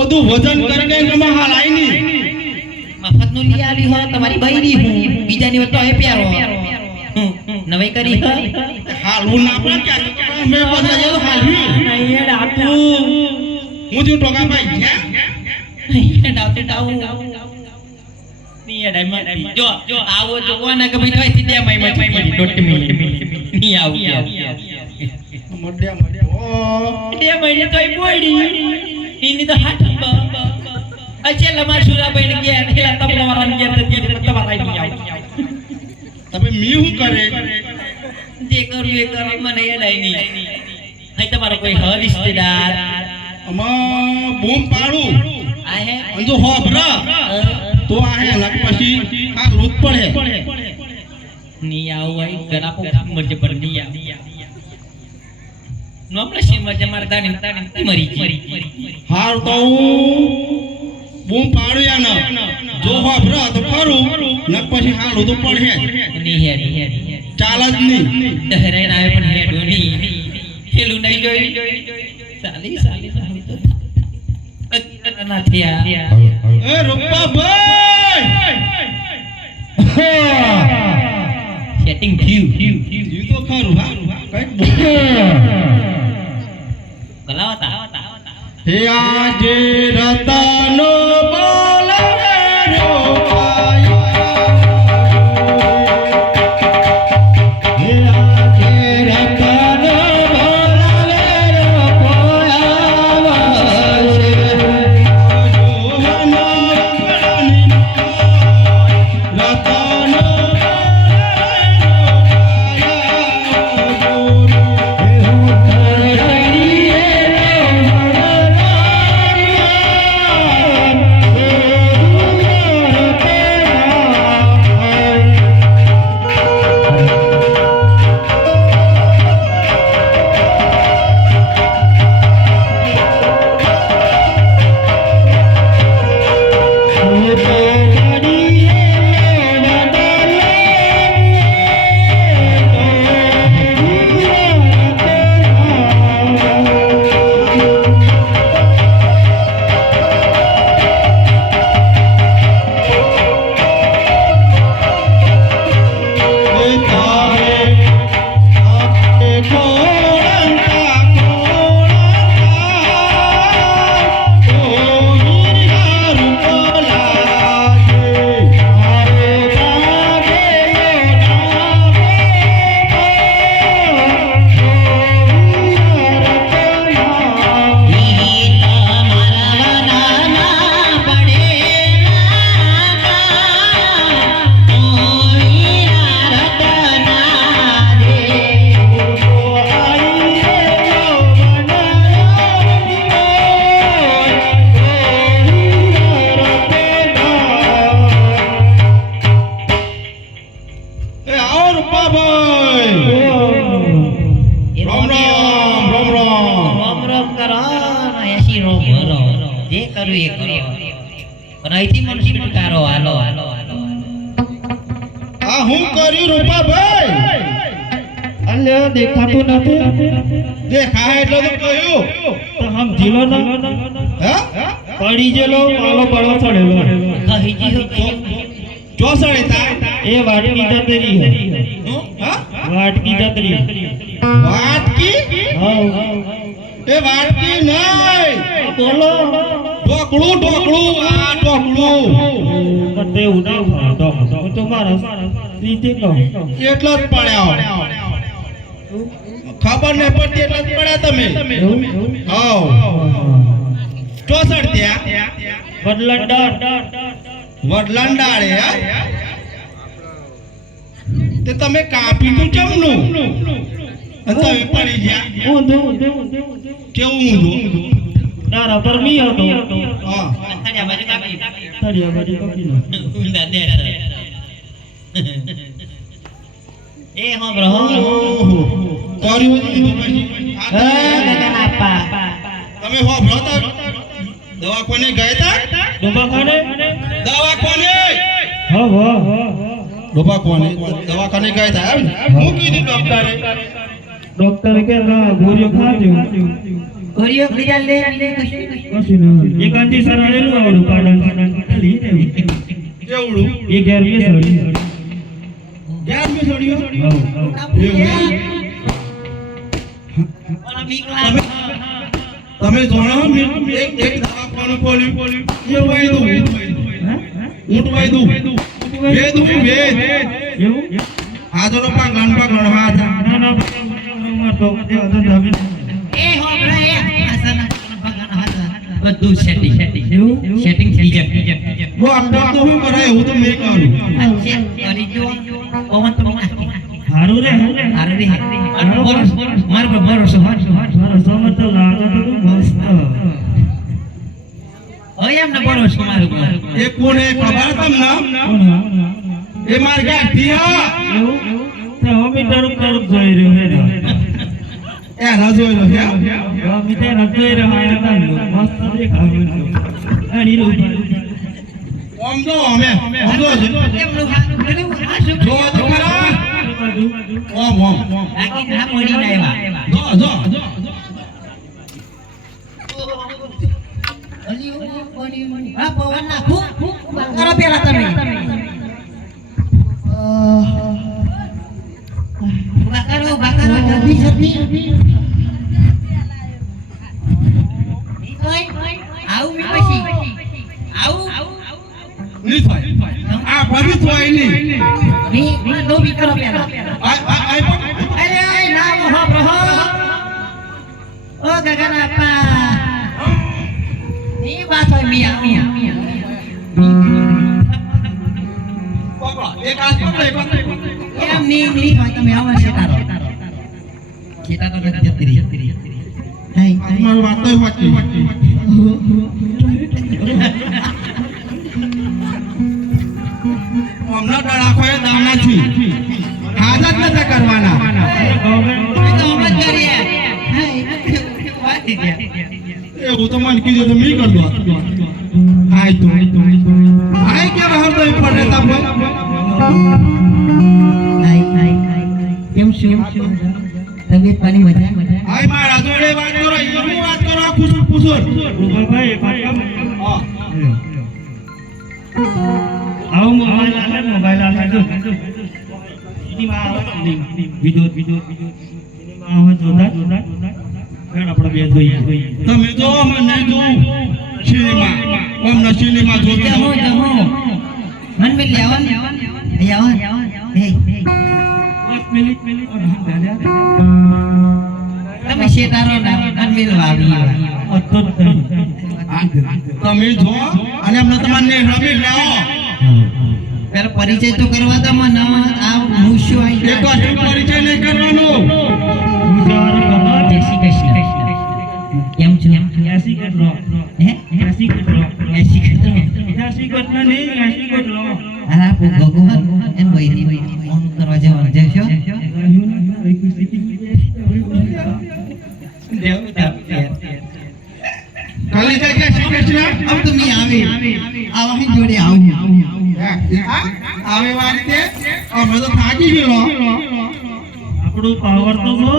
બધું વજન કરીને તમે હાલ આઈની મફત નું લઈ આવી હો તમારી બૈરી હું બીજાની વતો હે પ્યારો નવે કરી હાલ હું ના પણ કે મે બદલા જે તો હાલ નહીં એ ડાકુ હું જો ટોકા ભાઈ એ ડાકુ ડાઉ ની એ ડાઈ જો આવો જો કોના કે ભાઈ થઈ દે મય ડોટી મી ની આવ મડ્યા મડે તોય body ini dah hatam aja lama sudah bayi dia hilang tabraran dia tadi tabraran dia tapi mi હું કરે જે કરું એ કર મને એ ડાઈ ની અહીં તમારો કોઈ હ રિશ્તેદાર અમા બૂમ પાડું આ હે અંજો હોબરા તો આ હે લક પછી આ રૂત પડે ની આવ ભાઈ ગરાપો મરજે પર ની આવ નોમલે સીમા જમાર દાની મરી હાર તો બૂમ પાડું યા ન જો હોબરા તો કરું નક પછી હાલું તો પડે ની હે ચાલ જ નહીં દહેરાઈ આવે પણ હેડો ની હેલું નહીં જોઈ સાલી તો ના થયા એ રૂપા ભાઈ સેટિંગ થયું ઈ તો ખરું હા કઈક ગલાવતા હે આજે રતનો આ હું કર્યું રૂપાભાઈ? અલ્યા દેખાતું નથી. દેખાય એટલે તો કહ્યું. તો હમ જીલો ના હા? પડી જેલો માલો પડો ચડેલો. ચોસડી તા એ વાટકી જતરી હે. હા? વાટકી જતરી. વાટકી? હા એ વાટકી નહીં. બોલો ઢોકળું ઢોકળું આ ઢોકળું. તે ઉડા તો તો મારા રીતે કહો. એટલો જ પડ્યા ખબર નહીં પડતી એટલો જ પડ્યા તમે. હાઉ ચોસડ ત્યાં બદલંડા વડલંડાળે હા? તે તમે કાપી તું ચમનું અને તમે પડી ગયા ઊંધું કેવું ઊંધું? તારા પર મી હતો. હા તળિયા બાજુ કાપી એ હા બ્રો ઓહો કર્યું દીધું પછી. તમે હો ભ્રતા દવાખાને ગયા તા? દવાખાને દવાખાને દવાખાને ગયા તા એમ? હું કીધું ડોક્ટરે? ડોક્ટરે કે ના ગોળીઓ ખાજો. કશું ના એક આંટી સરાડેલું આવડું પાડન કેવડું? એ 11મી સળી. 11મી સળીઓ? તમે જાણો એક દવાખાનું ખોલ્યું એ વાયદું ઊંટ વાયદું વેદ વેદ એવું હાથનો પાગણ હાથ ના ના તો એ હતો તમે બધું સેટિંગ એવું સેટિંગ થઈ જાય वो अपना तो હું કરાય હું તો નહીં કરું. કરી જો ઓવન તો હારું રે માર ભરોસો મારો સમજ તો લાગે તો મસ્ત. હોય એમને ભરોસો મારું એ કોને ખબર તમને? એ માર ગાંઠી હા એવું તો અમે તરફ જોઈ રહ્યો હે એ ના જોયેલો છે અમે તે જોઈ રહ્યા હતા મસ્ત દેખાયું અણી રૂપ ઓમ જો અમે ઓમ જો છે એમનું હાથ જો તો ખરા ઓમ બાકી ના પડી ના આવ્યા જો આ પવન નાખું કરો પેલા તમે બાકારો જલ્દી આવું મી પછી આવું નહીં થાય આ ભરી થાય નહીં મી નો બી કરો પેલા આ અરે નામ હો બ્રહો ઓ ગગનપ્પા ની વાત હોય મિયા એક આસ પકડે એમ ની હોય તમે આવો શેતારો નથી જતી રહી નહીં મારું વાત તો વાંચી હમણાં ડળાખો એ દામના છી હાજર નથી કરવાના એવું તો મને કીધું તો મી કર દો આય તો આય કે બહાર તો પડે તમે કેમ શું તબિયત પાણી મજા આય મારા જોડે વાત કરો હું વાત કરો ખુશર ખુશર ભાઈ હા આવો મોબાઈલ આલે જો સીધીમાં આવે વિડિયો આવા જોતા ફેર આપણે બે જોઈએ તમે જો મને નહીં જોઉં શિલીમાં કોમના શિલીમાં જોતો જમો મન મિલ લેવન યાવન હે 5 મિનિટ તમે શેતારો ના મન મિલ વાવી અતો તમે જો અને અમને તમારે રમી લાવો પેલા પરિચય તો કરવા દો મને આ હું શું એક વસ્તુ પરિચય નહીં કરવાનો જય શ્રી કૃષ્ણ કેમ છો એસી કેટલો હે એસી કેટલો એસી ખતરો એસી કેટલો નહીં એસી કેટલો અરે આપો ભગવાન એન વૈરી ફોન કરવા જવાનું જશો કાલે જાય કે શ્રી કૃષ્ણ अब तुम नहीं आवे आवा ही जोड़े आऊं આવે વારી તે અમે તો થાકી ગયેલો આપણું પાવર તો જો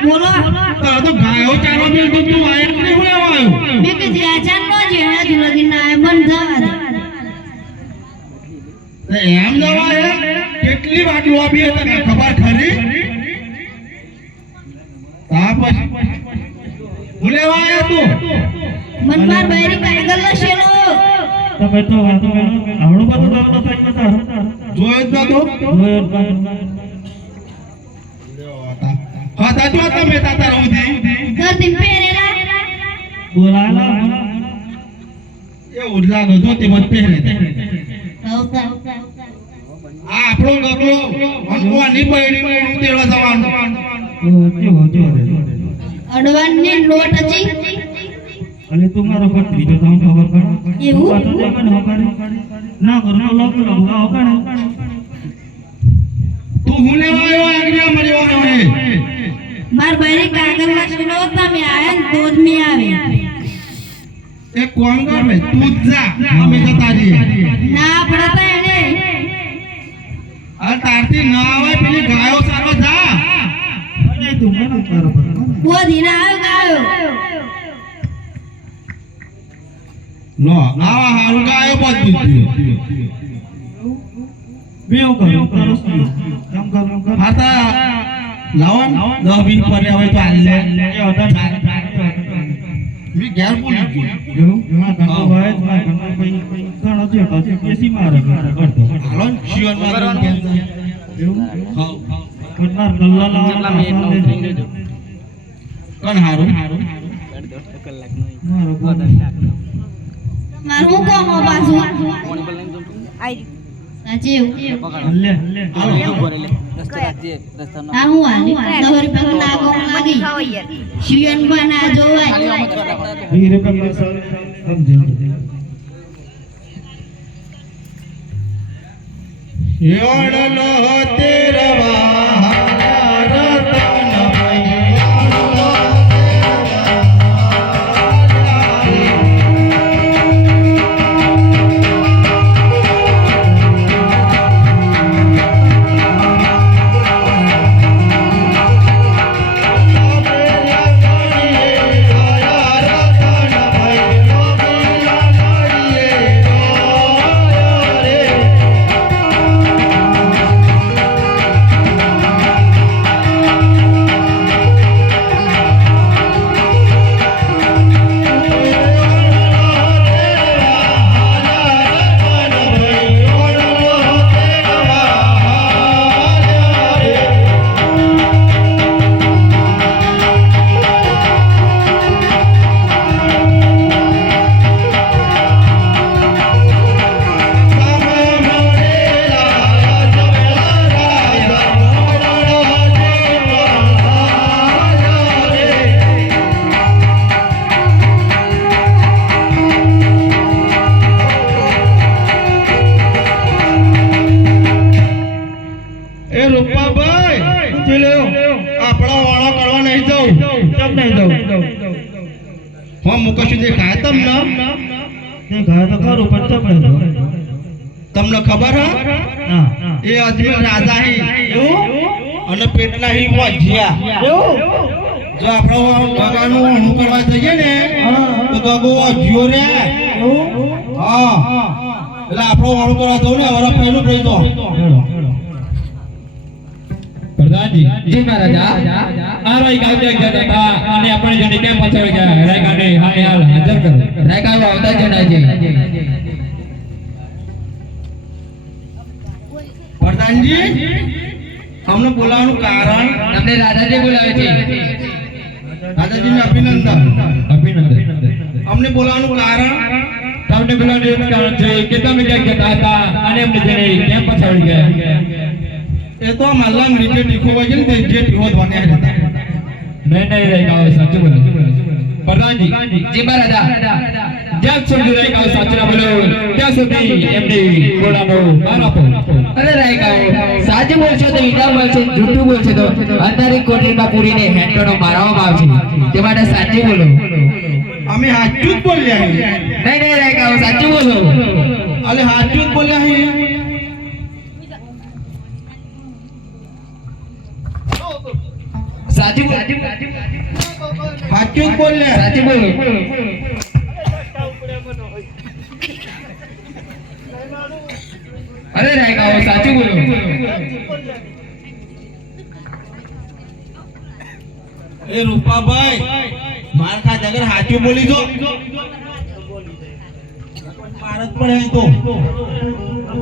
બોલો તો ગાયો ચારો બિલ તું આયા ને હું આવ્યો મેં કે જ્યાં નો જેણા જુલગી ના બંધ થવા એમ જવા હે કેટલી બાટલો આપી હે તને ખબર ખરી તા પછી હું લેવા આયા તું મન માર બૈરી કાગળ લશેલો તમે તો વાતો આવડું બધું દાવતો થઈ ગયો જોયો તો હા તા જો તમે તાતા રહું દી ઘર દિન પહેરેલા બોલાલા એ ઉડલા ગયો તે મત પહેરે આવતા આ આપણો ગગલો ભગવાનની બૈરી બૈરી તેડવા જવાનું અડવાનની લોટ હતી અને તું મારો પર ત્રીજો તમને ખબર પડે એવું? વાતો દે મને ખબર ના ઘરનો લોક લગાવ કણ તું હું લેવા આવ્યો આગળ મરી આવ્યો હે માર બૈરી કાગળ લશેલો તમે આયા ને તો જ મે આવે એ કોણ કર મે તું જા અમે જતા રહીએ ના પડતા એને આ તારથી ના આવે પેલી ગાયો સારો જા અને તું મને બરોબર બોધી ના આવ્યો ગાયો લો આવા હારું ગાયો બધું બેવ કરો કરસ કામ કર હાતા લાવન 10 20 પર આવે તો આલે એ અધર મી ઘેર બોલી ગયો જો માં ઘણો હોય માં ઘણો કોઈ ઘણો જેટો છે કેસી મારે કરતો હાલો જીવન માં કેન્સર એવું ખાવ કોટના ગલ્લા લાવવાના કોણ હારું મારો મારું કોમો પાછું સાચે લે હાલો આ હું આલી દવરી પર નાગો લાગી શિયન બના જોવાય વીરે પર સમજે યોડલો તેરવા રતન મુકશું દેખાય તમને દેખાય તો ખરું પણ તમને તમને ખબર હે હા એ અજમેર રાજા હે એવું અને પેટલા હી મોજિયા એવું જો આપણો ગગાનું અણુ કરવા જઈએ ને તો ગગો અજ્યો રે હા એટલે આપણો અણુ કરવા જવું ને વરસ પહેલું કહી દો પ્રધાનજી જી મહારાજા આ રાય ગાવ જતા હતા અને આપણે જેને કેમ પછાડી ગયા રાય ગાને હાલે હાલ હાજર કરો રાય ગાવ આવતા જણાજી પ્રધાનજી અમને બોલાવવાનું કારણ તમને રાજાજી બોલાવે છે દાદાજીને અભિનંદન અમને બોલાવવાનું કારણ તમને બોલાવવાનું કારણ છે કે તમે ક્યાં ગયા હતા અને અમને જેને કેમ પછાડી ગયા એ તો મલ્લાંગ રીતે ટીકો હોય છે ને તે જે ટીકો ધોને હતા નહીં રાય ગાવ સાચું બોલો પ્રધાનજી જી મહારાજા જ્યાં સુધી રાય ગાવ સાચું બોલો ત્યાં સુધી એમની ઘોડાનો માર આપો અરે રાયકાઓ સાચું બોલશો તો ઈનામ મળશે જૂઠું બોલશો તો અંધારી કોટરીમાં પૂરીને હેન્ડોનો મારવામાં આવશે તે માટે સાચું બોલો અમે સાચું જ બોલ્યા હી નહીં રાયકાઓ સાચું બોલો અલે સાચું જ બોલ્યા હી સાચું બોલો સાચું જ બોલ્યા સાચું બોલો અરે રાયકાઓ સાચું બોલો એ રૂપાભાઈ માર ખા જગર સાચું બોલી જો ભારત પણ હે તો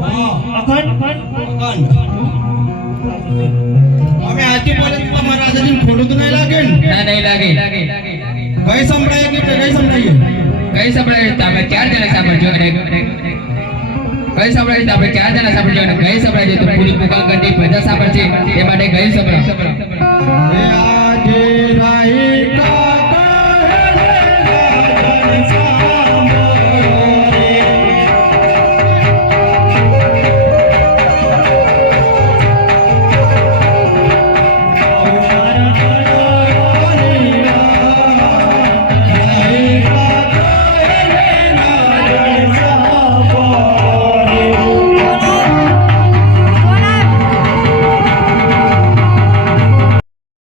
હા અખંડ અમે સાચું બોલે તો તમારા રાજાજીને ખોટું તો નહીં લાગે ને ના નહીં લાગે કઈ સંભળાય કે કઈ સંભળાય કઈ સંભળાય તો આપણે 4 જણા સાંભળજો અને કઈ સંભળાય તો આપણે 4 જણા સાંભળજો અને કઈ સંભળાય તો પૂરી પુકાળ કરતી પ્રજા સાંભળશે એ માટે કઈ સંભળાય આજે રાહે